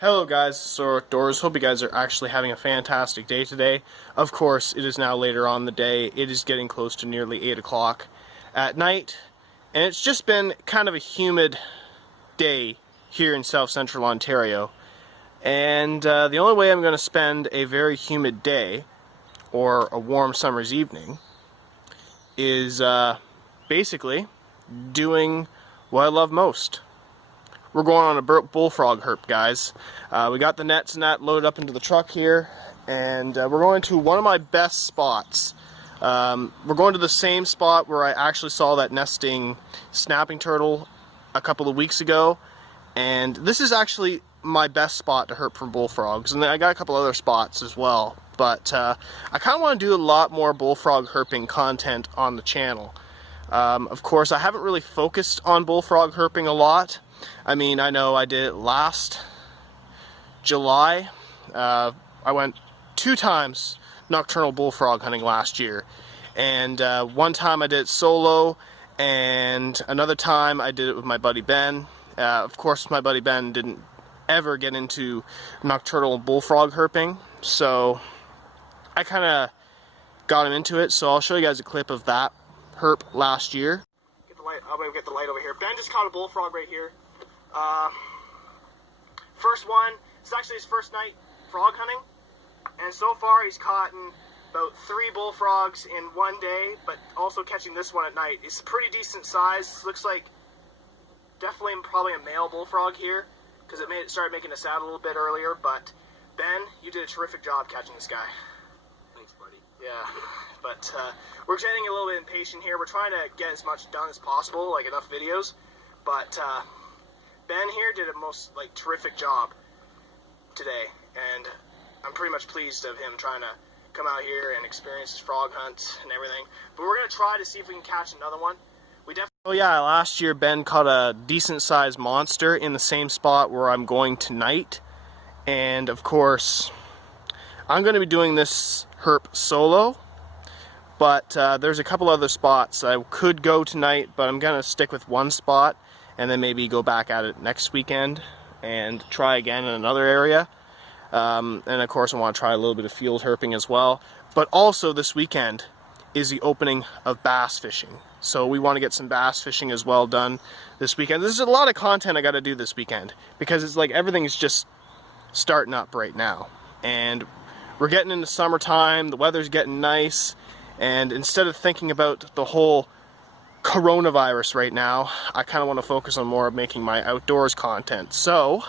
Hello guys, so outdoors. Hope you guys are actually having a fantastic day today. Of course, it is now later on in the day. It is getting close to nearly 8 o'clock at night, and it's just been kind of a humid day here in South Central Ontario. And the only way I'm going to spend a very humid day, or a warm summer's evening, is basically doing what I love most. We're going on a bullfrog herp, guys. We got the nets and that loaded up into the truck here, and we're going to one of my best spots. We're going to the same spot where I actually saw that nesting snapping turtle a couple of weeks ago, and this is actually my best spot to herp from bullfrogs. And then I got a couple other spots as well, but I kind of want to do a lot more bullfrog herping content on the channel. Of course, I haven't really focused on bullfrog herping a lot. I mean, I know I did it last July. I went 2 times nocturnal bullfrog hunting last year. And one time I did it solo, and another time I did it with my buddy Ben. Of course, my buddy Ben didn't ever get into nocturnal bullfrog herping, so I kind of got him into it. So I'll show you guys a clip of that herp last year. Get the light. I'm gonna get the light over here. Ben just caught a bullfrog right here. First one. It's actually his first night frog hunting, and so far he's caught about 3 bullfrogs in one day, but also catching this one at night. It's a pretty decent size. Looks like definitely probably a male bullfrog here, because it started making a sound a little bit earlier. But Ben, you did a terrific job catching this guy. Thanks, buddy. Yeah, but we're getting a little bit impatient here. We're trying to get as much done as possible, like enough videos, but Ben here did a most terrific job today, and I'm pretty much pleased of him trying to come out here and experience his frog hunt and everything. But we're gonna try to see if we can catch another one. Oh yeah, last year Ben caught a decent sized monster in the same spot where I'm going tonight, and of course I'm going to be doing this herp solo, but there's a couple other spots I could go tonight, but I'm going to stick with one spot and then maybe go back at it next weekend and try again in another area. And of course I want to try a little bit of field herping as well. But also this weekend is the opening of bass fishing. So we want to get some bass fishing as well done this weekend. There's a lot of content I got to do this weekend, because it's like everything's just starting up right now. And we're getting into summertime, the weather's getting nice, and instead of thinking about the whole coronavirus right now, I kind of want to focus on more of making my outdoors content. So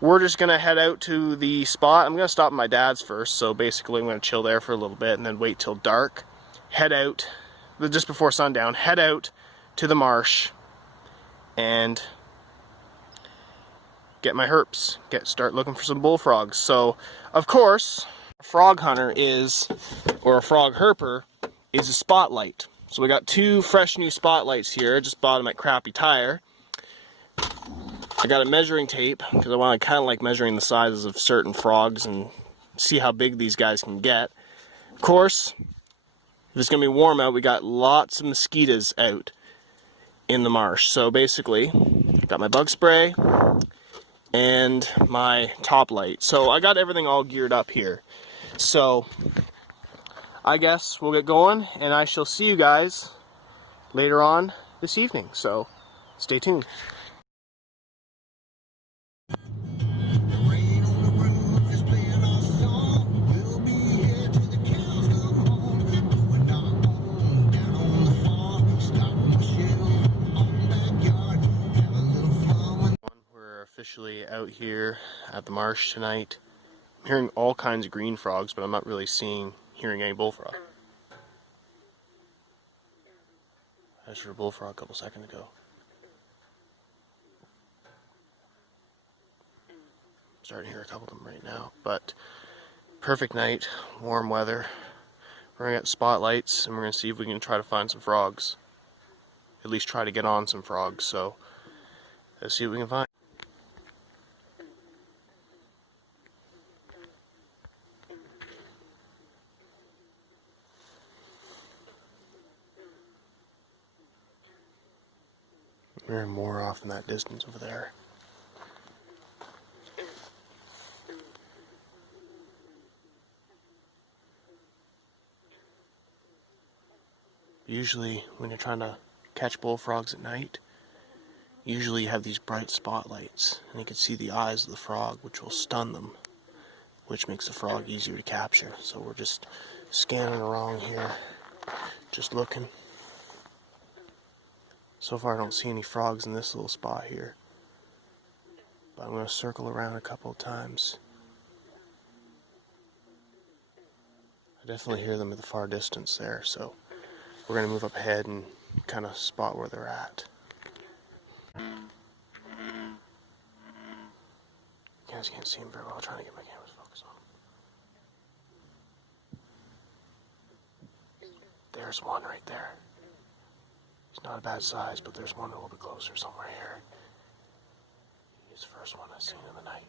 we're just going to head out to the spot. I'm going to stop at my dad's first, so basically I'm going to chill there for a little bit and then wait till dark, head out, just before sundown, head out to the marsh and get my herps, start looking for some bullfrogs. So, of course, a frog hunter or a frog herper is a spotlight. So we got 2 fresh new spotlights here. I just bought them at Crappy Tire. I got a measuring tape because I want to kind of like measuring the sizes of certain frogs and see how big these guys can get. Of course, if it's going to be warm out, we got lots of mosquitoes out in the marsh. So basically, got my bug spray and my top light. So I got everything all geared up here. So I guess we'll get going, and I shall see you guys later on this evening. So stay tuned. We're officially out here at the marsh tonight. I'm hearing all kinds of green frogs, but I'm not really hearing any bullfrog. I just heard a bullfrog a couple seconds ago. I'm starting to hear a couple of them right now, but perfect night, warm weather. We're gonna get spotlights and we're gonna see if we can try to find some frogs. At least try to get on some frogs, so let's see what we can find. We're more off in that distance over there. Usually when you're trying to catch bullfrogs at night, usually you have these bright spotlights, and you can see the eyes of the frog, which will stun them, which makes the frog easier to capture. So we're just scanning around here, just looking. So far I don't see any frogs in this little spot here, but I'm going to circle around a couple of times. I definitely hear them at the far distance there, so we're going to move up ahead and kind of spot where they're at. You guys can't see them very well. I'm trying to get my camera's focus on. There's one right there. He's not a bad size, but there's one a little bit closer somewhere here. He's the first one I've seen in the night.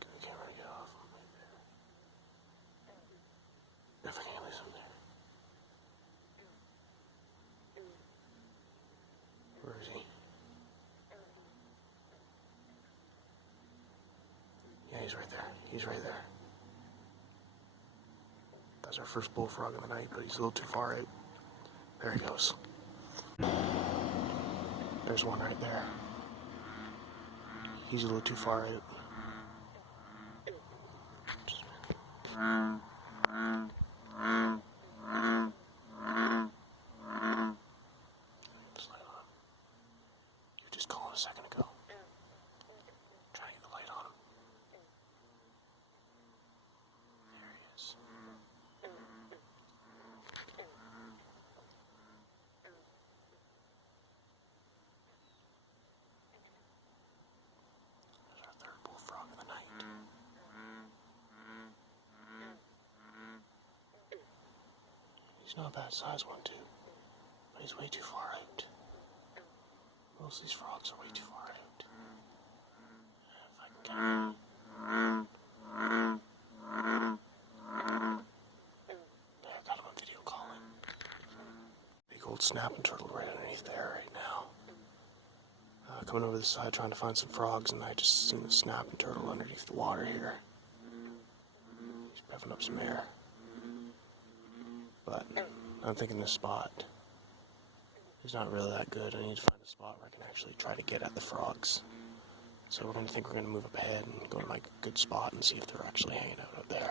Get the camera to get off him right there. If I can at least him there. Where is he? Yeah, he's right there. He's right there. That's our first bullfrog of the night, but he's a little too far out. There he goes. There's one right there. He's a little too far out. Just light on him. You were just calling a second ago. Trying to get the light on him. There he is. There's our third bullfrog of the night. He's not a bad size one too, but he's way too far out. Most of these frogs are way too far out. If I can get him. There, I got him on video calling. Big old snapping turtle right underneath there right now. Coming over the side trying to find some frogs, and I just seen the snapping turtle underneath the water here. He's revving up some air. But I'm thinking this spot is not really that good. I need to find a spot where I can actually try to get at the frogs. So we're going to move up ahead and go to my good spot and see if they're actually hanging out up there.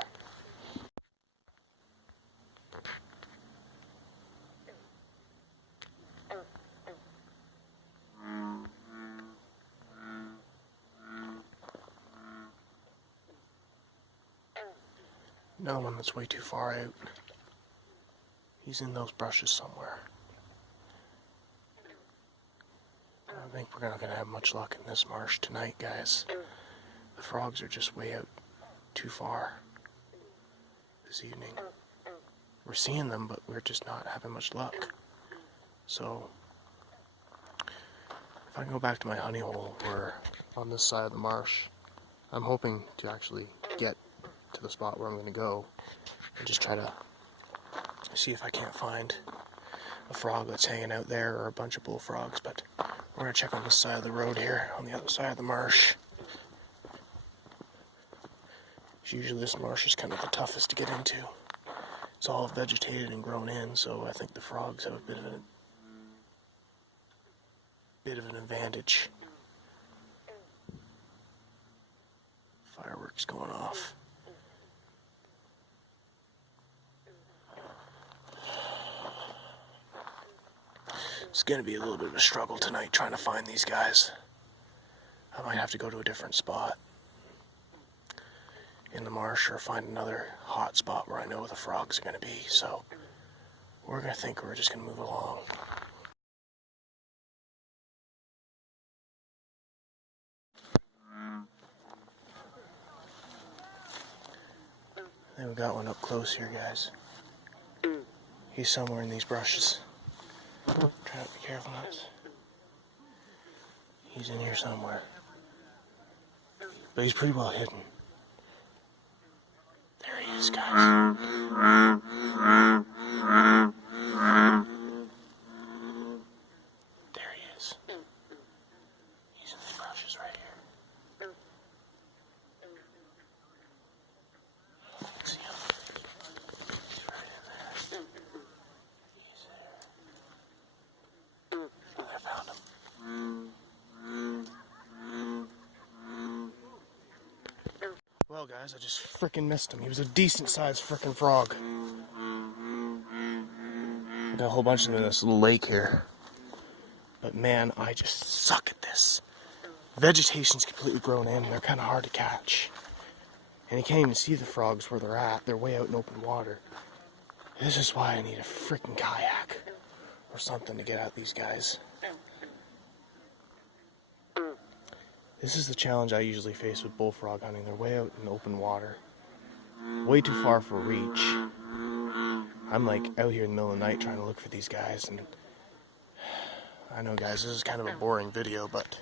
Another one that's way too far out. He's in those brushes somewhere. I don't think we're not going to have much luck in this marsh tonight, guys. The frogs are just way out too far this evening. We're seeing them, but we're just not having much luck. So, if I can go back to my honey hole, we're on this side of the marsh. I'm hoping to actually get to the spot where I'm going to go and just try to see if I can't find a frog that's hanging out there or a bunch of bullfrogs, but we're going to check on this side of the road here, on the other side of the marsh. Usually this marsh is kind of the toughest to get into. It's all vegetated and grown in, so I think the frogs have a bit of an advantage. Fireworks going off. It's going to be a little bit of a struggle tonight trying to find these guys. I might have to go to a different spot in the marsh or find another hot spot where I know the frogs are going to be. So we're going to think we're just going to move along. I think we got one up close here, guys. He's somewhere in these brushes. Try to be careful not to. He's in here somewhere. But he's pretty well hidden. There he is, guys. There he is. He's in the brushes right here. Guys, I just freaking missed him. He was a decent sized freaking frog. Got a whole bunch of them in this little lake here. But man, I just suck at this. Vegetation's completely grown in, they're kind of hard to catch. And you can't even see the frogs where they're at. They're way out in open water. This is why I need a freaking kayak or something to get at these guys. This is the challenge I usually face with bullfrog hunting. They're way out in open water. Way too far for reach. I'm like out here in the middle of the night trying to look for these guys, and I know guys, this is kind of a boring video, but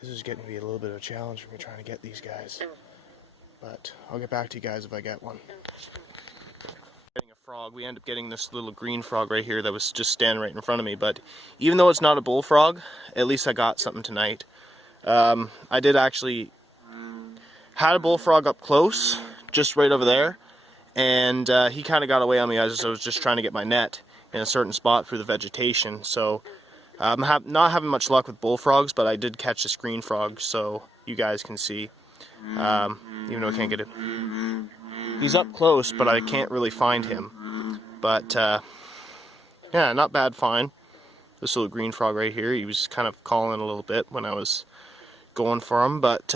this is getting to be a little bit of a challenge for me trying to get these guys. But I'll get back to you guys if I get one. Getting a frog, we end up getting this little green frog right here that was just standing right in front of me, but even though it's not a bullfrog, at least I got something tonight. I did actually had a bullfrog up close, just right over there, and he kind of got away on me as I was just trying to get my net in a certain spot through the vegetation. So I'm not having much luck with bullfrogs, but I did catch this green frog, so you guys can see. Even though I can't get it. He's up close, but I can't really find him. But yeah, not bad find. This little green frog right here, he was kind of calling a little bit when I was going for him, but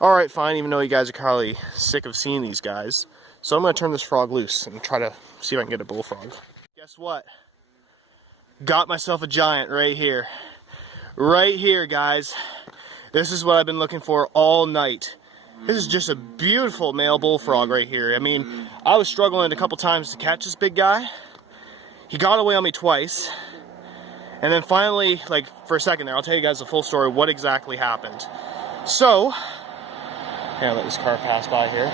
alright, fine, even though you guys are probably sick of seeing these guys. So I'm going to turn this frog loose and try to see if I can get a bullfrog. Guess what? Got myself a giant right here. Right here, guys. This is what I've been looking for all night. This is just a beautiful male bullfrog right here. I mean, I was struggling a couple times to catch this big guy. He got away on me twice. And then finally, like for a second there, I'll tell you guys the full story of what exactly happened. So, here, I'll let this car pass by here.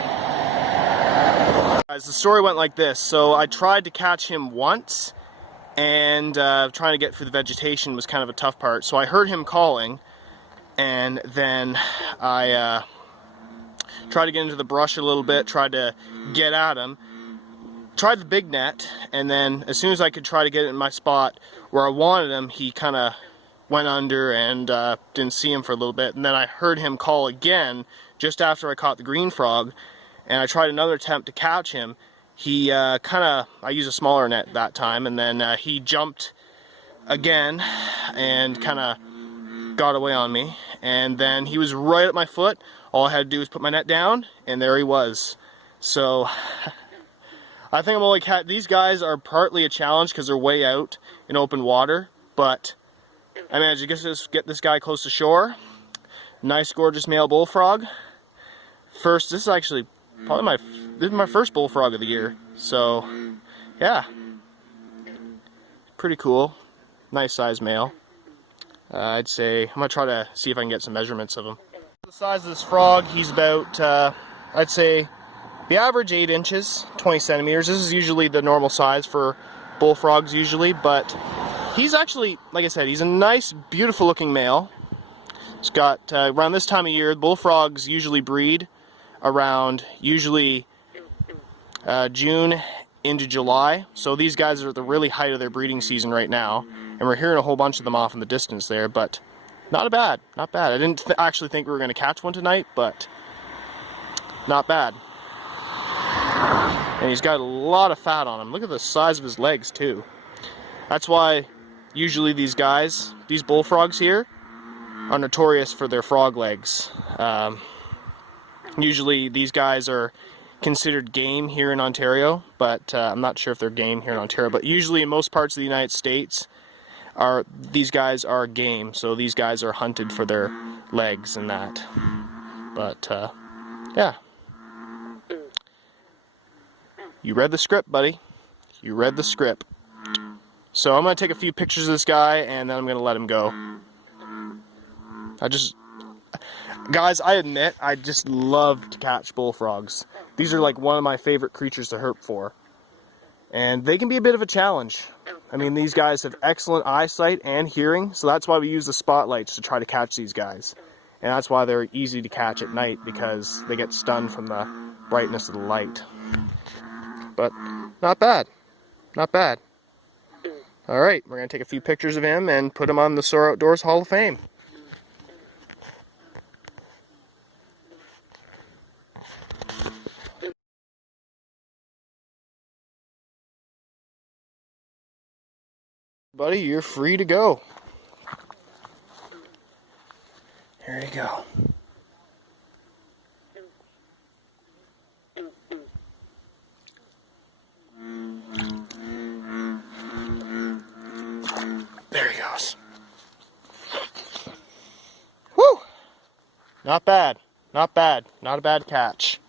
Guys, the story went like this. So I tried to catch him once, and trying to get through the vegetation was kind of a tough part. So I heard him calling, and then I tried to get into the brush a little bit, tried to get at him. Tried the big net, and then as soon as I could try to get it in my spot where I wanted him, he kind of went under and didn't see him for a little bit. And then I heard him call again just after I caught the green frog, and I tried another attempt to catch him. He I used a smaller net that time, and then he jumped again and kind of got away on me. And then he was right at my foot. All I had to do was put my net down, and there he was. So I think I'm only these guys are partly a challenge because they're way out in open water, but I managed to get this guy close to shore. Nice, gorgeous male bullfrog. This is actually probably this is my first bullfrog of the year, so yeah, pretty cool. Nice size male. I'd say I'm gonna try to see if I can get some measurements of him. The size of this frog, he's about I'd say the average 8 inches, 20 centimeters. This is usually the normal size for bullfrogs usually, but he's actually, like I said, he's a nice, beautiful looking male. He's got, around this time of year, bullfrogs usually breed around, usually June into July. So these guys are at the really height of their breeding season right now, and we're hearing a whole bunch of them off in the distance there, but not bad, not bad. I didn't actually think we were going to catch one tonight, but not bad. And he's got a lot of fat on him. Look at the size of his legs too. That's why usually these guys, these bullfrogs here, are notorious for their frog legs. Usually these guys are considered game here in Ontario, but I'm not sure if they're game here in Ontario, but usually in most parts of the United States, these guys are game, so these guys are hunted for their legs and that. But yeah. You read the script, buddy. You read the script. So I'm going to take a few pictures of this guy, and then I'm going to let him go. Guys, I admit, I just love to catch bullfrogs. These are like one of my favorite creatures to herp for. And they can be a bit of a challenge. I mean, these guys have excellent eyesight and hearing, so that's why we use the spotlights to try to catch these guys. And that's why they're easy to catch at night, because they get stunned from the brightness of the light. But not bad. Not bad. Alright, we're going to take a few pictures of him and put him on the Soar Outdoors Hall of Fame. Buddy, you're free to go. Here you go. There he goes. Woo! Not bad. Not bad. Not a bad catch.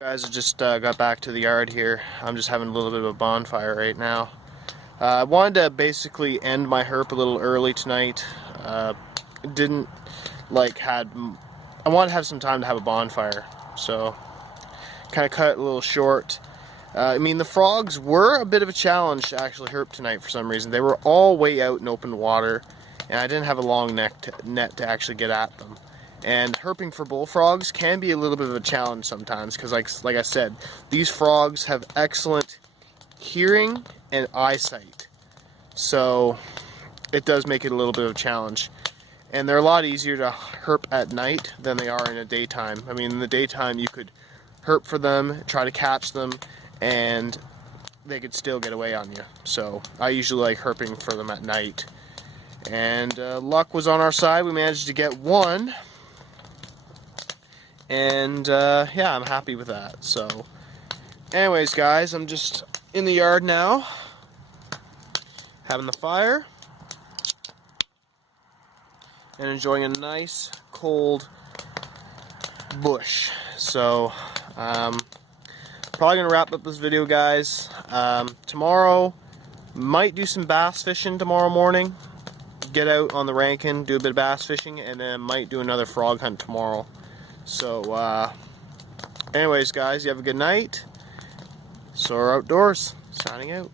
Guys, I just got back to the yard here. I'm just having a little bit of a bonfire right now. I wanted to basically end my herp a little early tonight. I wanted to have some time to have a bonfire, so kind of cut it a little short. I mean, the frogs were a bit of a challenge to actually herp tonight for some reason. They were all way out in open water, and I didn't have a long net to actually get at them. And herping for bullfrogs can be a little bit of a challenge sometimes, because like I said, these frogs have excellent hearing and eyesight. So it does make it a little bit of a challenge. And they're a lot easier to herp at night than they are in the daytime. I mean, in the daytime you could herp for them, try to catch them, and they could still get away on you. So I usually like herping for them at night. And luck was on our side. We managed to get one. And yeah, I'm happy with that. So anyways, guys, I'm just in the yard now, having the fire and enjoying a nice cold bush. So probably gonna wrap up this video, guys. Tomorrow might do some bass fishing tomorrow morning, get out on the Rankin, do a bit of bass fishing, and then might do another frog hunt tomorrow. So anyways, guys, you have a good night. Soar Outdoors signing out.